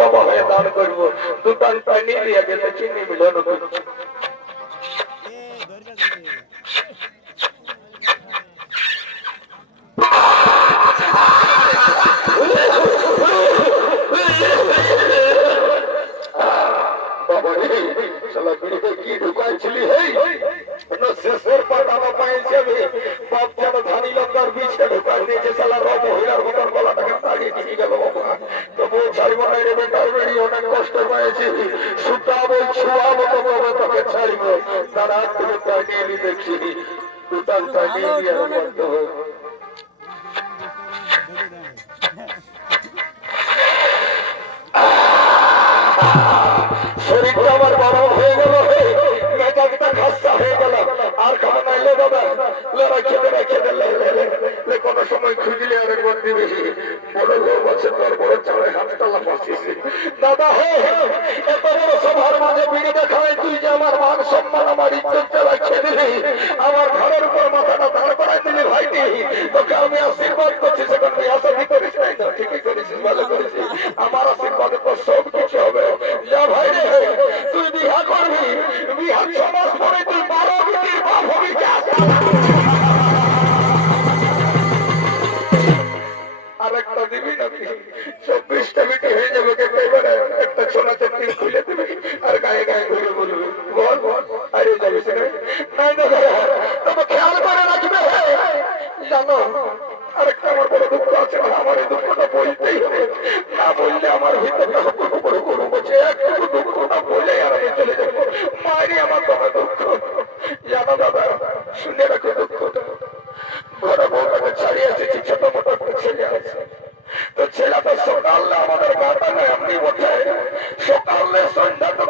বাবা হয়ে দান করবো। দুটান পানি দিয়ে গেলে চিনি মিলন করছে। কি ঢুকাইছিলি শেষের পাতানো পাইছে বাপ যেন ধানি লঙ্কার বীজকে ঢুকাই দিয়েছে সালা রব হইয়ার মতন গলাটাকে তাড়িয়ে দিয়ে গেল বাবা। তবুও ছাড়ব না রে বেটার বেড়ি, অনেক কষ্ট পেয়েছি। সুতাবো ছুয়াবো তবে তোকে ছাড়ব। তারা থেকে তাড়িয়ে নি দেখছি দুটান তাড়িয়ে দিয়ে বন্ধ হয়ে শরীরটা আমার গরম হয়ে গেল, মেজাজটা খসা হয়ে গেল। আর খাবো নাইলে দাদা রেখে দে কোন সময় খুঁজলে আর একবার দিবি। বড় লোক আছে তোর বড় চালে হাতটালা পাচ্ছিস দাদা। এত বড় সভার মাঝে বিড়ি দেখায় তুই যে আমার মান সম্মান আমার ইজ্জতটা রাখিয়ে দিলি, আমার ঘরের উপর মাথাটা দাঁড় করাই দিলি ভাইটি। তোকে আমি আশীর্বাদ করছি, সেখানে তুই আশাদি করিস নাই তো? ঠিকই করেছিস, ভালো করেছিস। আমার আশীর্বাদে তোর সব কিছু হবে। যা ভাই রে, তুই বিহা করবি, বিহার 6 মাস পরে তুই 12 বিটির বাপ হবি। আর একটা দিবি না 24টা বিটি হয়ে যাবে। একটা ছোলা চাকরি খুলে দিবি আর গায়ে গায়ে ঘুরে বলবি বল বল আরে যাবি সেখানে নাই না। তবে খেয়াল করে রাখবে জানো, আরেকটা আমার বড় দুঃখ আছে। আমার এই দুঃখটা বলতেই হবে, না বললে আমার ভিতরটা গরু বসে একটু দুঃখটা বলে আর আমি চলে যাবো। মায়েরই আমার বড় দুঃখ জানো দাদা, শুনে রাখো দুঃখটা। ঘরে বউটাকে ছাড়িয়ে এসেছি, ছোট মোটো একটা ছেলে আছে। তো ছেলেটা সকালে আমাদের গাটা না এমনি ওঠে, সকালে সন্ধ্যা তো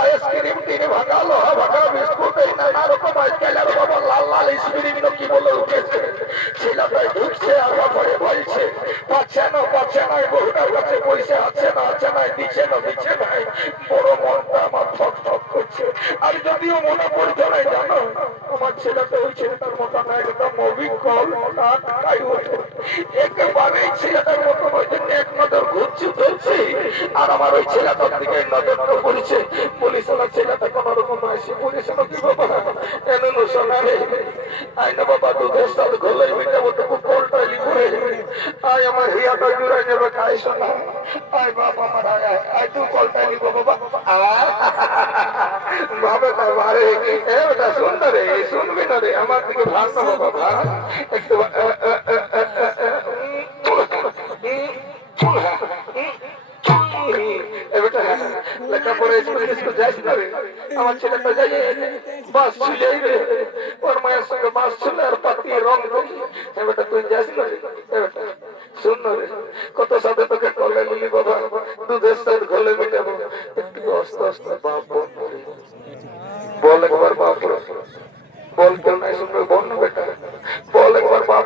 আইসক্রিম তিনি ভাঙা লোহা ভাঙা বিস্কুট এই নানা রকম আজকালের বাবা লাল লাল স্প্রিং কি বলে উঠেছে। ছেলেটাই ঢুকছে আর বাপরে বলছে পাচ্ছে না বহুটার কাছে পয়সা আছে না দিচ্ছে না বড় মনটা আমার ঠক ঠক করছে। আর যদিও মনে পড়ছে না জানো, আমার ছেলেটা ওই ছেলেটার মতো না, একদম অবিকল একেবারেই ছেলেটার মতো। ওই জন্য এক নজর ঘুরছি ধরছি আর আমার ওই ছেলেটার দিকে নজরটা পড়েছে। বলিস না ছেলেটা কোন রকম আসি বলিস না কি বাবা এনে শোনা রে আই না বাবা দুধের সাথে ঘোলাই মিটাবো তবু কোলটাইলি পড়ে আয় আমার হিয়াটা জুড়াই নেবে খাই শোনা আয় বাবা আমার আয় তুই কোলটাইলি বাবা ভাবে তার বারে এ বেটা শুন না রে, শুনবি না রে আমার দিকে ভাগ না বাবা ভাগ একটু লেখাপড়া স্কুল যাইস না রে, আমার ছেলেটা যাই বাস ছিলেই রে, ওর মায়ের সঙ্গে বাস ছিল আর পাতি রং বেটা তুই যাইস না রে। শুন না রে, কত সাথে তোকে কলে নিলি বাবা, দুধের সাথে ঘলে মিটাবো একটু আস্তে আস্তে বাপ বল একবার বাপ বল কেউ নাই শুনবে বল না বেটা বল একবার বাপ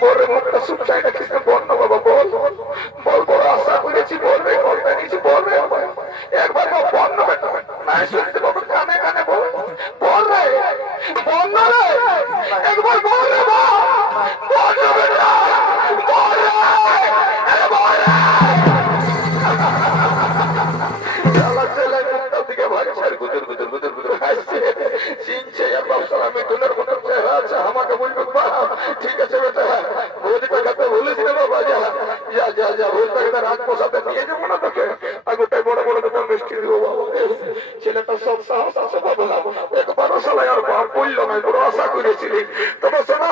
বলে মুখটা সুপচাই রাখিস না বল না বাবা বল বল বড় আশা করেছি বলবে কলটা নিয়েছি বলবে একবার বল না বেটা নাই শুনতে বাবা কানে কানে বল বল রে বল না রে একবার বল রে বল না বেটা বল রে বল রে চালা চালা মুখটার দিকে ভারী সার গুজর গুজর গুজর গুজর হাসছে চিনছে আর বাপসারা মিঠুনের মতো চেহারা আছে আমাকে বলবে ঠিক আছে বেটা ভোজ টাকাতে ভুলিস না বাবা যা যা যা যা ভোজ টাকাতে রাত পোষাতে নিয়ে যাবো না তোকে আগোটাই বড় বড় দোকান মিষ্টি দিব বাবা ছেলেটা সব সাহস আছে বাবা একবারও সালাই আর বাপ বললো না বড় আশা করেছিলি তবে শোনা